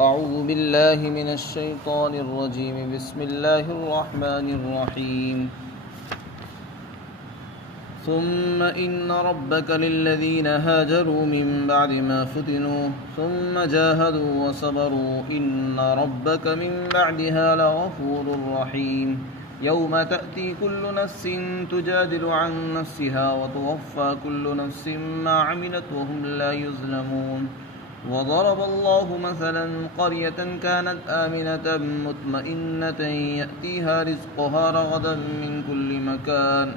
أعوذ بالله من الشيطان الرجيم بسم الله الرحمن الرحيم ثم إن ربك للذين هاجروا من بعد ما فتنوا ثم جاهدوا وصبروا إن ربك من بعدها لغفور رحيم يوم تأتي كل نفس تجادل عن نفسها وتوفى كل نفس ما عملت وهم لا يظلمون وضرب الله مثلا قرية كانت آمنة مطمئنة يأتيها رزقها رغدا من كل مكان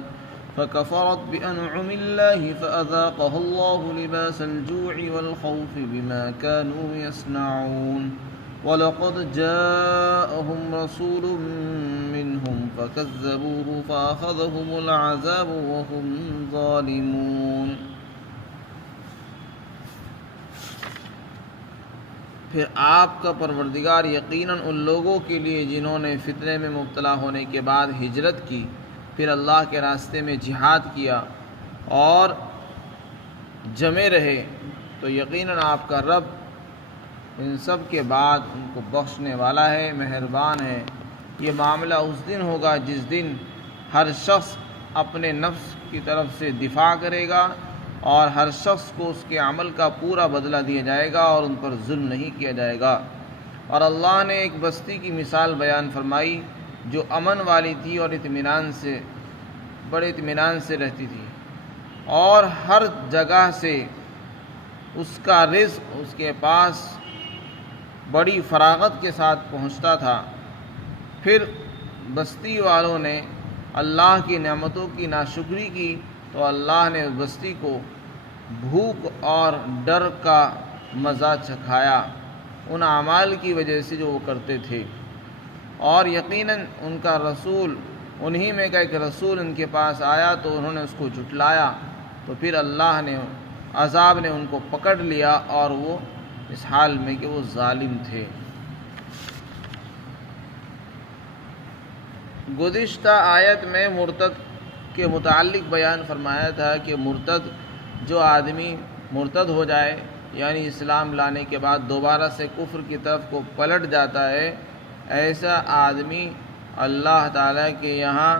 فكفرت بأنعم الله فأذاقها الله لباس الجوع والخوف بما كانوا يصنعون ولقد جاءهم رسول منهم فكذبوه فأخذهم العذاب وهم ظالمون۔ پھر آپ کا پروردگار یقیناً ان لوگوں کے لیے جنہوں نے فتنے میں مبتلا ہونے کے بعد ہجرت کی، پھر اللہ کے راستے میں جہاد کیا اور جمے رہے، تو یقیناً آپ کا رب ان سب کے بعد ان کو بخشنے والا ہے، مہربان ہے۔ یہ معاملہ اس دن ہوگا جس دن ہر شخص اپنے نفس کی طرف سے دفاع کرے گا اور ہر شخص کو اس کے عمل کا پورا بدلہ دیا جائے گا اور ان پر ظلم نہیں کیا جائے گا۔ اور اللہ نے ایک بستی کی مثال بیان فرمائی جو امن والی تھی اور بڑے اطمینان سے رہتی تھی، اور ہر جگہ سے اس کا رزق اس کے پاس بڑی فراغت کے ساتھ پہنچتا تھا۔ پھر بستی والوں نے اللہ کی نعمتوں کی ناشکری کی تو اللہ نے اس بستی کو بھوک اور ڈر کا مزہ چکھایا ان اعمال کی وجہ سے جو وہ کرتے تھے، اور یقیناً ان کا رسول انہی میں کا ایک رسول ان کے پاس آیا تو انہوں نے اس کو جھٹلایا، تو پھر اللہ نے عذاب نے ان کو پکڑ لیا اور وہ اس حال میں کہ وہ ظالم تھے۔ گزشتہ آیت میں مرتد کے متعلق بیان فرمایا تھا کہ مرتد جو آدمی مرتد ہو جائے یعنی اسلام لانے کے بعد دوبارہ سے کفر کی طرف کو پلٹ جاتا ہے، ایسا آدمی اللہ تعالیٰ کے یہاں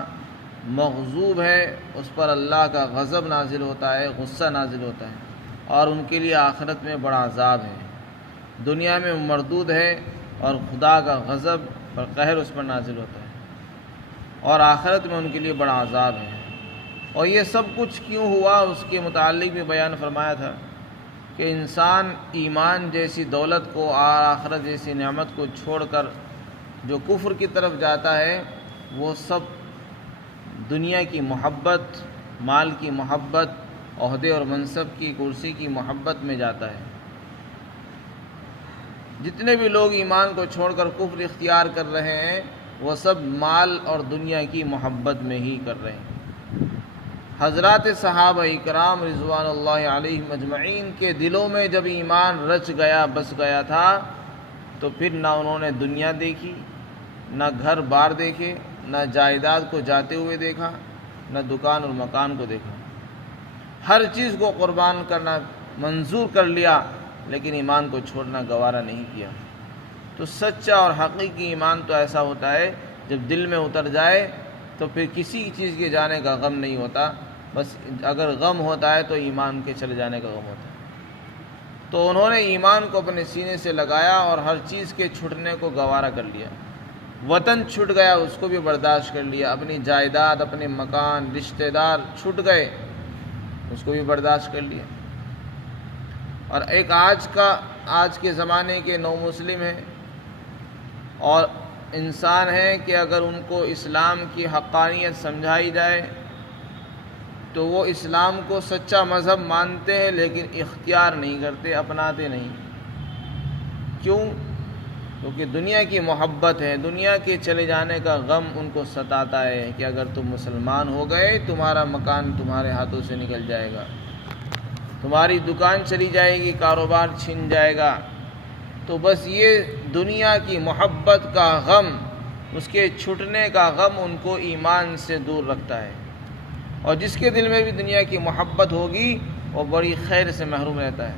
مغضوب ہے، اس پر اللہ کا غضب نازل ہوتا ہے، غصہ نازل ہوتا ہے، اور ان کے لیے آخرت میں بڑا عذاب ہے۔ دنیا میں مردود ہے اور خدا کا غضب اور قہر اس پر نازل ہوتا ہے، اور آخرت میں ان کے لیے بڑا عذاب ہے۔ اور یہ سب کچھ کیوں ہوا اس کے متعلق بھی بیان فرمایا تھا کہ انسان ایمان جیسی دولت کو اور آخرت جیسی نعمت کو چھوڑ کر جو کفر کی طرف جاتا ہے وہ سب دنیا کی محبت، مال کی محبت، عہدے اور منصب کی، کرسی کی محبت میں جاتا ہے۔ جتنے بھی لوگ ایمان کو چھوڑ کر کفر اختیار کر رہے ہیں وہ سب مال اور دنیا کی محبت میں ہی کر رہے ہیں۔ حضرات صحابہ اکرام رضوان اللہ علیہم اجمعین کے دلوں میں جب ایمان رچ گیا، بس گیا تھا، تو پھر نہ انہوں نے دنیا دیکھی، نہ گھر بار دیکھے، نہ جائیداد کو جاتے ہوئے دیکھا، نہ دکان اور مکان کو دیکھا۔ ہر چیز کو قربان کرنا منظور کر لیا لیکن ایمان کو چھوڑنا گوارا نہیں کیا۔ تو سچا اور حقیقی ایمان تو ایسا ہوتا ہے جب دل میں اتر جائے تو پھر کسی چیز کے جانے کا غم نہیں ہوتا، بس اگر غم ہوتا ہے تو ایمان کے چلے جانے کا غم ہوتا ہے۔ تو انہوں نے ایمان کو اپنے سینے سے لگایا اور ہر چیز کے چھٹنے کو گوارا کر لیا۔ وطن چھٹ گیا اس کو بھی برداشت کر لیا، اپنی جائیداد، اپنے مکان، رشتہ دار چھٹ گئے اس کو بھی برداشت کر لیا۔ اور ایک آج کے زمانے کے نو مسلم ہیں اور انسان ہیں کہ اگر ان کو اسلام کی حقانیت سمجھائی جائے تو وہ اسلام کو سچا مذہب مانتے ہیں لیکن اختیار نہیں کرتے، اپناتے نہیں۔ کیوں؟ کیونکہ دنیا کی محبت ہے، دنیا کے چلے جانے کا غم ان کو ستاتا ہے کہ اگر تم مسلمان ہو گئے تمہارا مکان تمہارے ہاتھوں سے نکل جائے گا، تمہاری دکان چلی جائے گی، کاروبار چھن جائے گا۔ تو بس یہ دنیا کی محبت کا غم، اس کے چھٹنے کا غم ان کو ایمان سے دور رکھتا ہے، اور جس کے دل میں بھی دنیا کی محبت ہوگی وہ بڑی خیر سے محروم رہتا ہے۔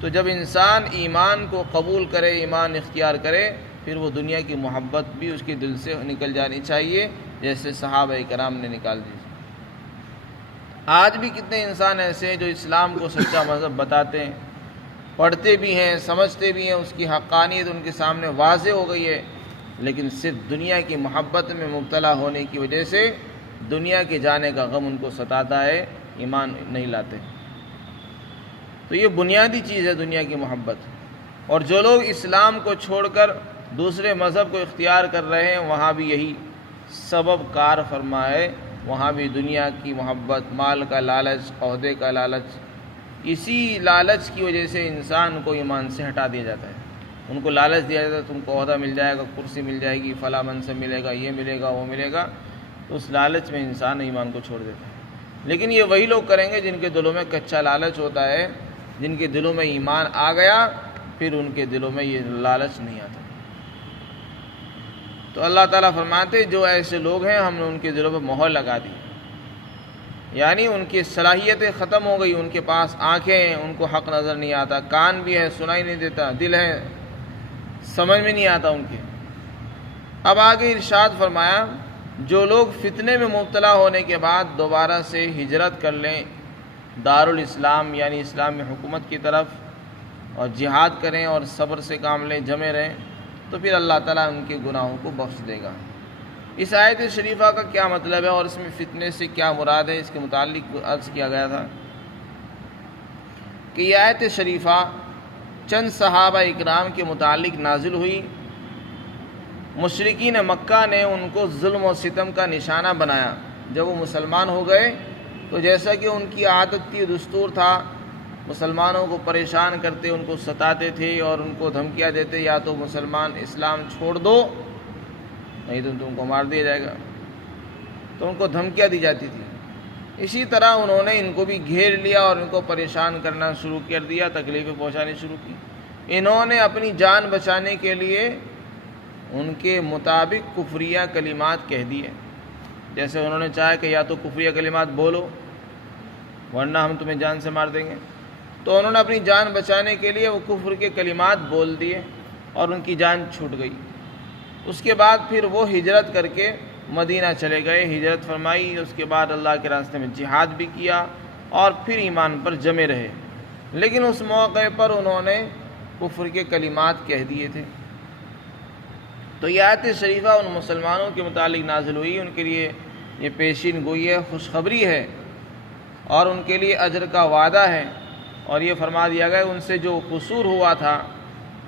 تو جب انسان ایمان کو قبول کرے، ایمان اختیار کرے، پھر وہ دنیا کی محبت بھی اس کے دل سے نکل جانی چاہیے، جیسے صحابہ کرام نے نکال دی۔ آج بھی کتنے انسان ایسے ہیں جو اسلام کو سچا مذہب بتاتے ہیں، پڑھتے بھی ہیں، سمجھتے بھی ہیں، اس کی حقانیت ان کے سامنے واضح ہو گئی ہے، لیکن صرف دنیا کی محبت میں مبتلا ہونے کی وجہ سے دنیا کے جانے کا غم ان کو ستاتا ہے، ایمان نہیں لاتے۔ تو یہ بنیادی چیز ہے دنیا کی محبت۔ اور جو لوگ اسلام کو چھوڑ کر دوسرے مذہب کو اختیار کر رہے ہیں، وہاں بھی یہی سبب کار فرمائے، وہاں بھی دنیا کی محبت، مال کا لالچ، عہدے کا لالچ، اسی لالچ کی وجہ سے انسان کو ایمان سے ہٹا دیا جاتا ہے۔ ان کو لالچ دیا جاتا ہے، تم کو عہدہ مل جائے گا، کرسی مل جائے گی، فلاں منصب ملے گا، یہ ملے گا، وہ ملے گا، تو اس لالچ میں انسان ایمان کو چھوڑ دیتا ہے۔ لیکن یہ وہی لوگ کریں گے جن کے دلوں میں کچا لالچ ہوتا ہے، جن کے دلوں میں ایمان آ گیا، پھر ان کے دلوں میں یہ لالچ نہیں آتا۔ تو اللہ تعالیٰ فرماتے جو ایسے لوگ ہیں ہم نے ان کے دلوں پہ مہر لگا دی، یعنی ان کی صلاحیتیں ختم ہو گئی، ان کے پاس آنکھیں ہیں، ان کو حق نظر نہیں آتا، کان بھی ہے سنائی نہیں دیتا، دل ہے سمجھ میں نہیں آتا ان کے۔ اب آگے ارشاد فرمایا جو لوگ فتنے میں مبتلا ہونے کے بعد دوبارہ سے ہجرت کر لیں دارالاسلام یعنی اسلامی حکومت کی طرف، اور جہاد کریں اور صبر سے کام لیں، جمے رہیں، تو پھر اللہ تعالیٰ ان کے گناہوں کو بخش دے گا۔ اس آیت شریفہ کا کیا مطلب ہے اور اس میں فتنے سے کیا مراد ہے، اس کے متعلق عرض کیا گیا تھا کہ یہ آیت شریفہ چند صحابہ اکرام کے متعلق نازل ہوئی۔ مشرکین مکہ نے ان کو ظلم و ستم کا نشانہ بنایا۔ جب وہ مسلمان ہو گئے تو جیسا کہ ان کی عادت تھی، دستور تھا، مسلمانوں کو پریشان کرتے، ان کو ستاتے تھے اور ان کو دھمکیاں دیتے، یا تو مسلمان اسلام چھوڑ دو نہیں تو تم کو مار دیا جائے گا، تو ان کو دھمکیاں دی جاتی تھی۔ اسی طرح انہوں نے ان کو بھی گھیر لیا اور ان کو پریشان کرنا شروع کر دیا، تکلیفیں پہنچانی شروع کی۔ انہوں نے اپنی جان بچانے کے لیے ان کے مطابق کفریہ کلمات کہہ دیے، جیسے انہوں نے چاہا کہ یا تو کفریہ کلمات بولو ورنہ ہم تمہیں جان سے مار دیں گے، تو انہوں نے اپنی جان بچانے کے لیے وہ کفر کے کلمات بول دیے اور ان کی جان چھوٹ گئی۔ اس کے بعد پھر وہ ہجرت کر کے مدینہ چلے گئے، ہجرت فرمائی، اس کے بعد اللہ کے راستے میں جہاد بھی کیا اور پھر ایمان پر جمے رہے، لیکن اس موقع پر انہوں نے کفر کے کلمات کہہ دیے تھے۔ تو یہ آیت شریفہ ان مسلمانوں کے متعلق نازل ہوئی، ان کے لیے یہ پیشین گوئی ہے، خوشخبری ہے اور ان کے لیے اجر کا وعدہ ہے، اور یہ فرما دیا گیا ان سے جو قصور ہوا تھا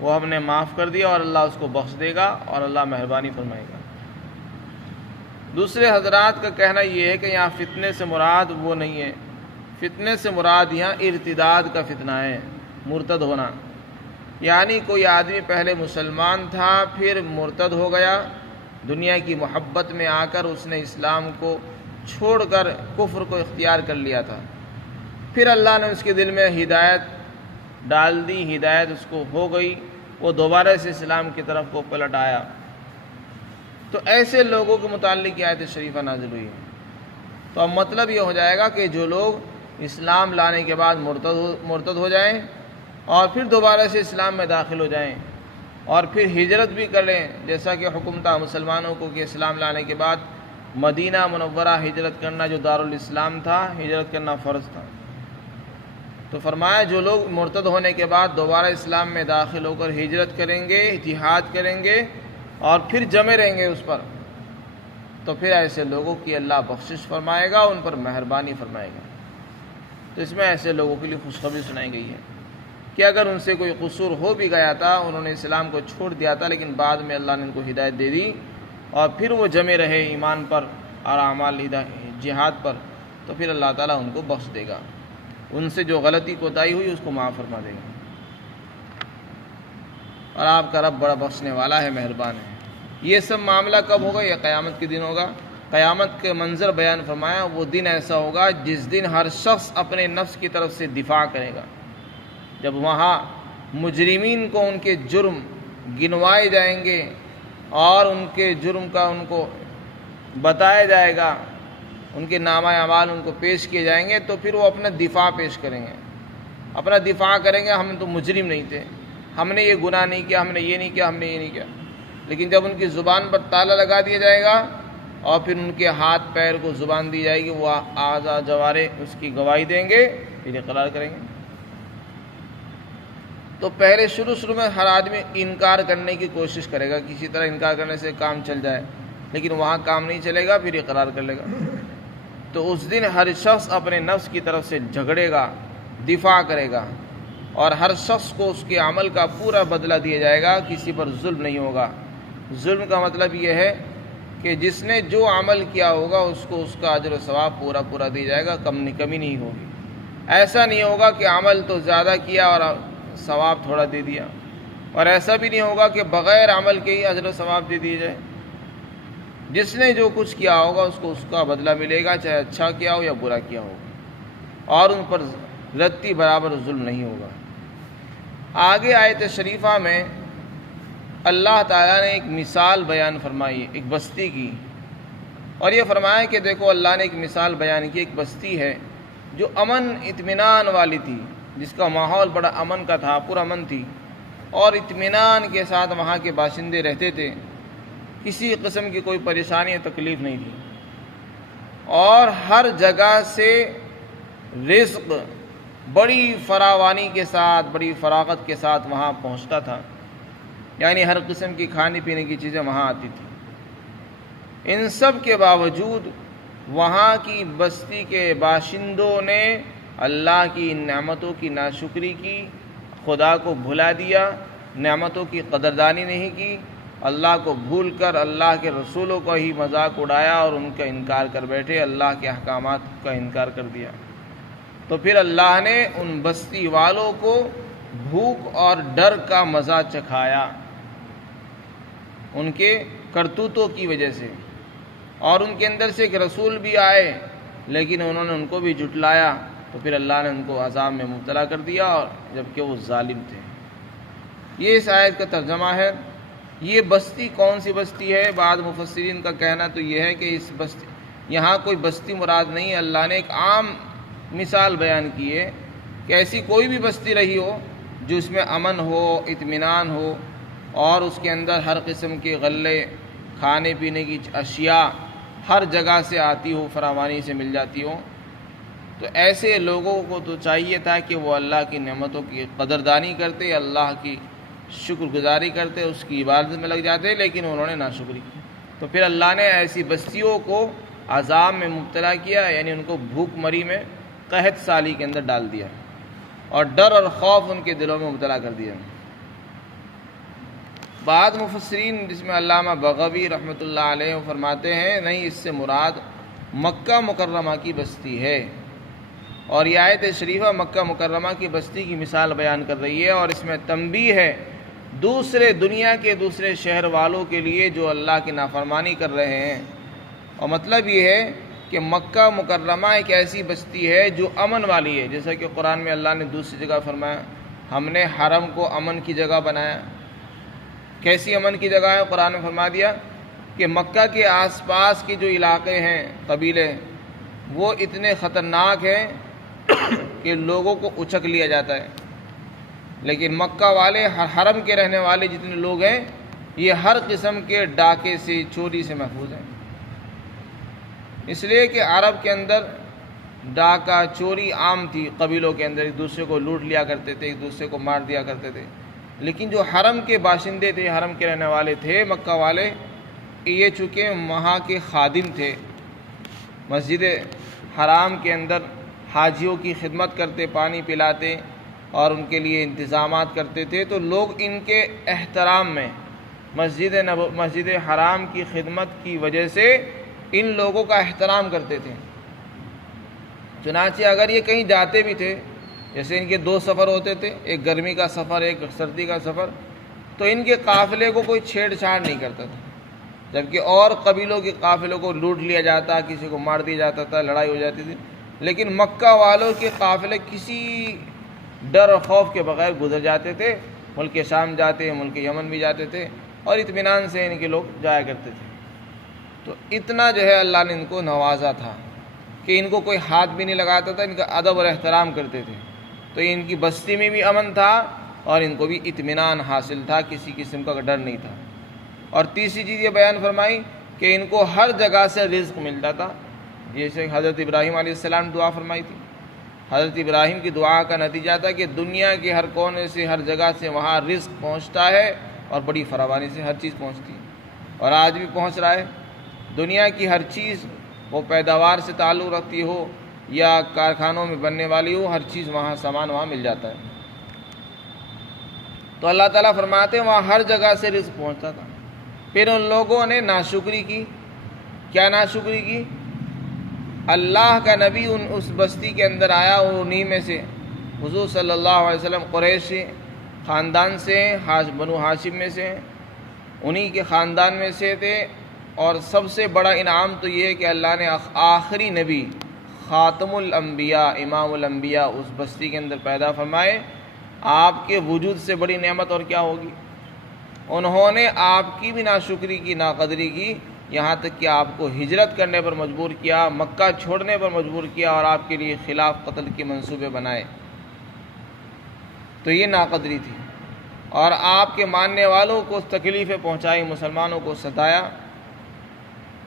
وہ ہم نے معاف کر دیا اور اللہ اس کو بخش دے گا اور اللہ مہربانی فرمائے گا۔ دوسرے حضرات کا کہنا یہ ہے کہ یہاں فتنے سے مراد وہ نہیں ہے، فتنے سے مراد یہاں ارتداد کا فتنہ ہے، مرتد ہونا، یعنی کوئی آدمی پہلے مسلمان تھا پھر مرتد ہو گیا، دنیا کی محبت میں آ کر اس نے اسلام کو چھوڑ کر کفر کو اختیار کر لیا تھا، پھر اللہ نے اس کے دل میں ہدایت ڈال دی، ہدایت اس کو ہو گئی، وہ دوبارہ سے اسلام کی طرف کو پلٹ آیا، تو ایسے لوگوں کے متعلق یہ آیت شریفہ نازل ہوئی ہے۔ تو اب مطلب یہ ہو جائے گا کہ جو لوگ اسلام لانے کے بعد مرتد ہو جائیں اور پھر دوبارہ سے اسلام میں داخل ہو جائیں اور پھر ہجرت بھی کر لیں، جیسا کہ حکم تھا مسلمانوں کو کہ اسلام لانے کے بعد مدینہ منورہ ہجرت کرنا، جو دارالاسلام تھا، ہجرت کرنا فرض تھا، تو فرمایا جو لوگ مرتد ہونے کے بعد دوبارہ اسلام میں داخل ہو کر ہجرت کریں گے، جہاد کریں گے اور پھر جمے رہیں گے اس پر، تو پھر ایسے لوگوں کی اللہ بخشش فرمائے گا، ان پر مہربانی فرمائے گا۔ تو اس میں ایسے لوگوں کے لیے خوشخبری سنائی گئی ہے کہ اگر ان سے کوئی قصور ہو بھی گیا تھا، انہوں نے اسلام کو چھوڑ دیا تھا، لیکن بعد میں اللہ نے ان کو ہدایت دے دی اور پھر وہ جمے رہے ایمان پر اور اعمال جہاد پر، تو پھر اللہ تعالیٰ ان کو بخش دے گا، ان سے جو غلطی کوتاہی ہوئی اس کو معاف فرما دے گا، اور آپ کا رب بڑا بخشنے والا ہے، مہربان ہے۔ یہ سب معاملہ کب ہوگا؟ یہ قیامت کے دن ہوگا۔ قیامت کے منظر بیان فرمایا، وہ دن ایسا ہوگا جس دن ہر شخص اپنے نفس کی طرف سے دفاع کرے گا، جب وہاں مجرمین کو ان کے جرم گنوائے جائیں گے اور ان کے جرم کا ان کو بتایا جائے گا، ان کے نامہ اعمال ان کو پیش کیے جائیں گے، تو پھر وہ اپنا دفاع پیش کریں گے، اپنا دفاع کریں گے، ہم تو مجرم نہیں تھے، ہم نے یہ گناہ نہیں کیا، ہم نے یہ نہیں کیا، ہم نے یہ نہیں کیا. لیکن جب ان کی زبان پر تالا لگا دیا جائے گا اور پھر ان کے ہاتھ پیر کو زبان دی جائے گی، وہ اعضاء جوارے اس کی گواہی دیں گے، پھر اقرار کریں گے. تو پہلے شروع میں ہر آدمی انکار کرنے کی کوشش کرے گا، کسی طرح انکار کرنے سے کام چل جائے، لیکن وہاں کام نہیں چلے گا، پھر اقرار کر لے گا. تو اس دن ہر شخص اپنے نفس کی طرف سے جھگڑے گا، دفاع کرے گا، اور ہر شخص کو اس کے عمل کا پورا بدلہ دیا جائے گا، کسی پر ظلم نہیں ہوگا. ظلم کا مطلب یہ ہے کہ جس نے جو عمل کیا ہوگا اس کو اس کا اجر و ثواب پورا دیا جائے گا، کمی نہیں ہوگی. ایسا نہیں ہوگا کہ عمل تو زیادہ کیا اور ثواب تھوڑا دے دیا، اور ایسا بھی نہیں ہوگا کہ بغیر عمل کے ہی اجر و ثواب دے دیے جائے. جس نے جو کچھ کیا ہوگا اس کو اس کا بدلہ ملے گا، چاہے اچھا کیا ہو یا برا کیا ہو، اور ان پر رتی برابر ظلم نہیں ہوگا. آگے آیت شریفہ میں اللہ تعالیٰ نے ایک مثال بیان فرمائی ایک بستی کی، اور یہ فرمایا کہ دیکھو اللہ نے ایک مثال بیان کی، ایک بستی ہے جو امن اطمینان والی تھی، جس کا ماحول بڑا امن کا تھا، پورا امن تھی، اور اطمینان کے ساتھ وہاں کے باشندے رہتے تھے، کسی قسم کی کوئی پریشانی اور تکلیف نہیں تھی، اور ہر جگہ سے رزق بڑی فراوانی کے ساتھ، بڑی فراغت کے ساتھ وہاں پہنچتا تھا، یعنی ہر قسم کی کھانے پینے کی چیزیں وہاں آتی تھیں. ان سب کے باوجود وہاں کی بستی کے باشندوں نے اللہ کی نعمتوں کی ناشکری کی، خدا کو بھلا دیا، نعمتوں کی قدردانی نہیں کی، اللہ کو بھول کر اللہ کے رسولوں کا ہی مذاق اڑایا اور ان کا انکار کر بیٹھے، اللہ کے احکامات کا انکار کر دیا. تو پھر اللہ نے ان بستی والوں کو بھوک اور ڈر کا مزہ چکھایا ان کے کرتوتوں کی وجہ سے، اور ان کے اندر سے ایک رسول بھی آئے لیکن انہوں نے ان کو بھی جھٹلایا، تو پھر اللہ نے ان کو عذاب میں مبتلا کر دیا، اور جبکہ وہ ظالم تھے. یہ اس آیت کا ترجمہ ہے. یہ بستی کون سی بستی ہے؟ بعض مفسرین کا کہنا تو یہ ہے کہ اس بستی، یہاں کوئی بستی مراد نہیں ہے، اللہ نے ایک عام مثال بیان کی ہے کہ ایسی کوئی بھی بستی رہی ہو جو اس میں امن ہو، اطمینان ہو، اور اس کے اندر ہر قسم کے غلے، کھانے پینے کی اشیاء ہر جگہ سے آتی ہو، فراوانی سے مل جاتی ہو، تو ایسے لوگوں کو تو چاہیے تھا کہ وہ اللہ کی نعمتوں کی قدردانی کرتے، اللہ کی شکر گزاری کرتے، اس کی عبادت میں لگ جاتے، لیکن انہوں نے ناشکری کی. تو پھر اللہ نے ایسی بستیوں کو عذاب میں مبتلا کیا، یعنی ان کو بھوک مری میں، قحط سالی کے اندر ڈال دیا، اور ڈر اور خوف ان کے دلوں میں مبتلا کر دیا. بعض مفسرین جس میں علامہ بغوی رحمۃ اللہ علیہ فرماتے ہیں نہیں، اس سے مراد مکہ مکرمہ کی بستی ہے، اور یہ آیت شریفہ مکہ مکرمہ کی بستی کی مثال بیان کر رہی ہے، اور اس میں تنبیہ ہے دنیا کے دوسرے شہر والوں کے لیے جو اللہ کی نافرمانی کر رہے ہیں. اور مطلب یہ ہے کہ مکہ مکرمہ ایک ایسی بستی ہے جو امن والی ہے، جیسا کہ قرآن میں اللہ نے دوسری جگہ فرمایا ہم نے حرم کو امن کی جگہ بنایا. کیسی امن کی جگہ ہے؟ قرآن نے فرما دیا کہ مکہ کے آس پاس کے جو علاقے ہیں، قبیلے، وہ اتنے خطرناک ہیں کہ لوگوں کو اچک لیا جاتا ہے، لیکن مکہ والے، حرم کے رہنے والے جتنے لوگ ہیں، یہ ہر قسم کے ڈاکے سے، چوری سے محفوظ ہیں. اس لیے کہ عرب کے اندر ڈاکہ چوری عام تھی، قبیلوں کے اندر ایک دوسرے کو لوٹ لیا کرتے تھے، ایک دوسرے کو مار دیا کرتے تھے. لیکن جو حرم کے باشندے تھے، حرم کے رہنے والے تھے مکہ والے، یہ چونکہ وہاں کے خادم تھے، مسجد حرام کے اندر حاجیوں کی خدمت کرتے، پانی پلاتے اور ان کے لیے انتظامات کرتے تھے، تو لوگ ان کے احترام میں مسجد حرام کی خدمت کی وجہ سے ان لوگوں کا احترام کرتے تھے. چنانچہ اگر یہ کہیں جاتے بھی تھے، جیسے ان کے 2 سفر ہوتے تھے، ایک گرمی کا سفر، ایک سردی کا سفر، تو ان کے قافلے کو کوئی چھیڑ چھاڑ نہیں کرتا تھا، جبکہ اور قبیلوں کے قافلوں کو لوٹ لیا جاتا، کسی کو مار دیا جاتا تھا، لڑائی ہو جاتی تھی. لیکن مکہ والوں کے قافلے کسی ڈر اور خوف کے بغیر گزر جاتے تھے، ملک شام جاتے، ملک یمن بھی جاتے تھے، اور اطمینان سے ان کے لوگ جایا کرتے تھے. تو اتنا جو ہے اللہ نے ان کو نوازا تھا کہ ان کو کوئی ہاتھ بھی نہیں لگاتا تھا، ان کا ادب اور احترام کرتے تھے. تو ان کی بستی میں بھی امن تھا اور ان کو بھی اطمینان حاصل تھا، کسی قسم کا ڈر نہیں تھا۔ اور تیسری چیز یہ بیان فرمائی کہ ان کو ہر جگہ سے رزق ملتا تھا، جیسے حضرت ابراہیم علیہ السلام نے دعا فرمائی تھی۔ حضرت ابراہیم کی دعا کا نتیجہ تھا کہ دنیا کے ہر کونے سے، ہر جگہ سے وہاں رزق پہنچتا ہے اور بڑی فراوانی سے ہر چیز پہنچتی ہے، اور آج بھی پہنچ رہا ہے۔ دنیا کی ہر چیز، وہ پیداوار سے تعلق رکھتی ہو یا کارخانوں میں بننے والی ہو، ہر چیز وہاں، سامان وہاں مل جاتا ہے۔ تو اللہ تعالیٰ فرماتے ہیں وہاں ہر جگہ سے رزق پہنچتا تھا۔ پھر ان لوگوں نے ناشکری کی۔ کیا ناشکری کی؟ اللہ کا نبی اس بستی کے اندر آیا، انہی میں سے حضور صلی اللہ علیہ وسلم قریش خاندان سے، بنو ہاشم میں سے، انہی کے خاندان میں سے تھے۔ اور سب سے بڑا انعام تو یہ ہے کہ اللہ نے آخری نبی، خاتم الانبیاء، امام الانبیاء اس بستی کے اندر پیدا فرمائے۔ آپ کے وجود سے بڑی نعمت اور کیا ہوگی؟ انہوں نے آپ کی بھی ناشکری کی، ناقدری کی، یہاں تک کہ آپ کو ہجرت کرنے پر مجبور کیا، مکہ چھوڑنے پر مجبور کیا اور آپ کے لیے خلاف قتل کے منصوبے بنائے۔ تو یہ ناقدری تھی، اور آپ کے ماننے والوں کو تکلیفیں پہنچائی، مسلمانوں کو ستایا۔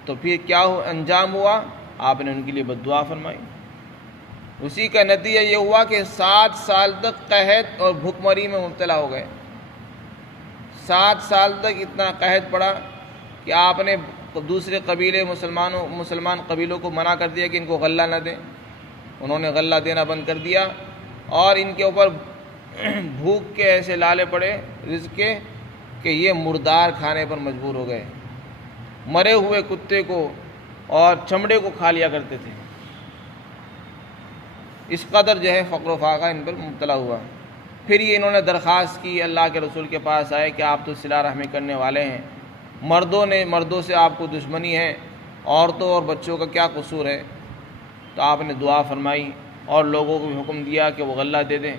تو پھر کیا انجام ہوا؟ آپ نے ان کے لیے بد دعا فرمائی۔ اسی کا نتیجہ یہ ہوا کہ 7 سال تک قحط اور بھوک مری میں مبتلا ہو گئے۔ 7 سال تک اتنا قحط پڑا کہ آپ نے دوسرے قبیلے مسلمان قبیلوں کو منع کر دیا کہ ان کو غلہ نہ دیں۔ انہوں نے غلہ دینا بند کر دیا، اور ان کے اوپر بھوک کے ایسے لالے پڑے رزق کے کہ یہ مردار کھانے پر مجبور ہو گئے، مرے ہوئے کتے کو اور چمڑے کو کھا لیا کرتے تھے۔ اس قدر جو ہے فقر و فاقہ ان پر مبتلا ہوا۔ پھر یہ انہوں نے درخواست کی، اللہ کے رسول کے پاس آئے کہ آپ تو صلہ رحمی کرنے والے ہیں، مردوں سے آپ کو دشمنی ہے، عورتوں اور بچوں کا کیا قصور ہے؟ تو آپ نے دعا فرمائی اور لوگوں کو بھی حکم دیا کہ وہ غلہ دے دیں۔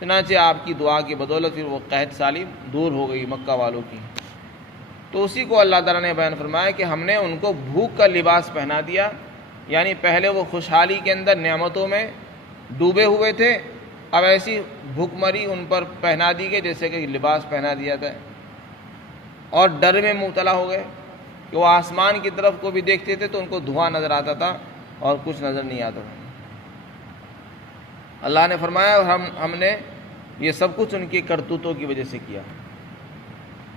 چنانچہ آپ کی دعا کی بدولت پھر وہ قحط سالی دور ہو گئی مکہ والوں کی۔ تو اسی کو اللہ تعالیٰ نے بیان فرمایا کہ ہم نے ان کو بھوک کا لباس پہنا دیا، یعنی پہلے وہ خوشحالی کے اندر نعمتوں میں ڈوبے ہوئے تھے، اب ایسی بھوک مری ان پر پہنا دی گئی جیسے کہ لباس پہنا دیا تھا، اور ڈر میں مبتلا ہو گئے کہ وہ آسمان کی طرف کو بھی دیکھتے تھے تو ان کو دھواں نظر آتا تھا اور کچھ نظر نہیں آتا تھا۔ اللہ نے فرمایا ہم نے یہ سب کچھ ان کی کرتوتوں کی وجہ سے کیا۔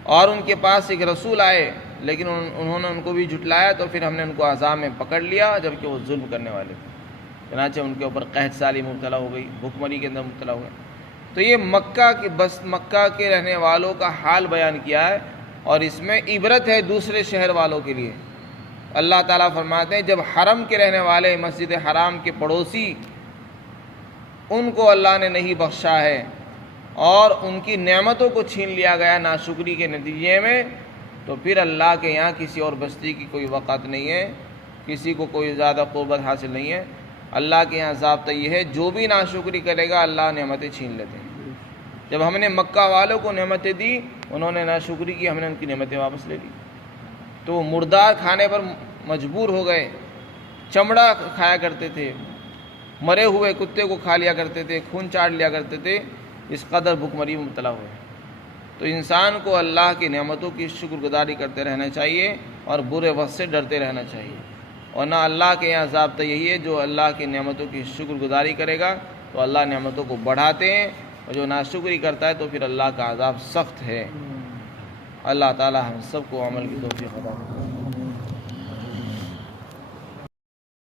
اور ان کے پاس ایک رسول آئے لیکن انہوں نے ان کو بھی جھٹلایا، تو پھر ہم نے ان کو عذاب میں پکڑ لیا جبکہ وہ ظلم کرنے والے تھے۔ چنانچہ ان کے اوپر قحط سالی مبتلا ہو گئی، بھوک مری کے اندر مبتلا ہو گئے۔ تو یہ مکہ کے رہنے والوں کا حال بیان کیا ہے، اور اس میں عبرت ہے دوسرے شہر والوں کے لیے۔ اللہ تعالیٰ فرماتے ہیں جب حرم کے رہنے والے، مسجد حرام کے پڑوسی، ان کو اللہ نے نہیں بخشا ہے اور ان کی نعمتوں کو چھین لیا گیا ناشکری کے نتیجے میں، تو پھر اللہ کے یہاں کسی اور بستی کی کوئی وقت نہیں ہے، کسی کو کوئی زیادہ قربت حاصل نہیں ہے۔ اللہ کے یہاں ضابطہ یہ ہے جو بھی ناشکری کرے گا اللہ نعمتیں چھین لیتے ہیں۔ جب ہم نے مکہ والوں کو نعمتیں دی، انہوں نے ناشکری کی، ہم نے ان کی نعمتیں واپس لے لی، تو وہ مردار کھانے پر مجبور ہو گئے، چمڑا کھایا کرتے تھے، مرے ہوئے کتے کو کھا لیا کرتے تھے، خون چاٹ لیا کرتے تھے، اس قدر بھوک مری میں مبتلا ہوئے۔ تو انسان کو اللہ کی نعمتوں کی شکر گزاری کرتے رہنا چاہیے اور برے وقت سے ڈرتے رہنا چاہیے، اور نہ اللہ کے یہاں ضابطہ یہی ہے جو اللہ کی نعمتوں کی شکر گزاری کرے گا تو اللہ نعمتوں کو بڑھاتے ہیں، اور جو ناشکری کرتا ہے تو پھر اللہ کا عذاب سخت ہے۔ اللہ تعالی ہم سب کو عمل کی توفیق عطا فرمائے۔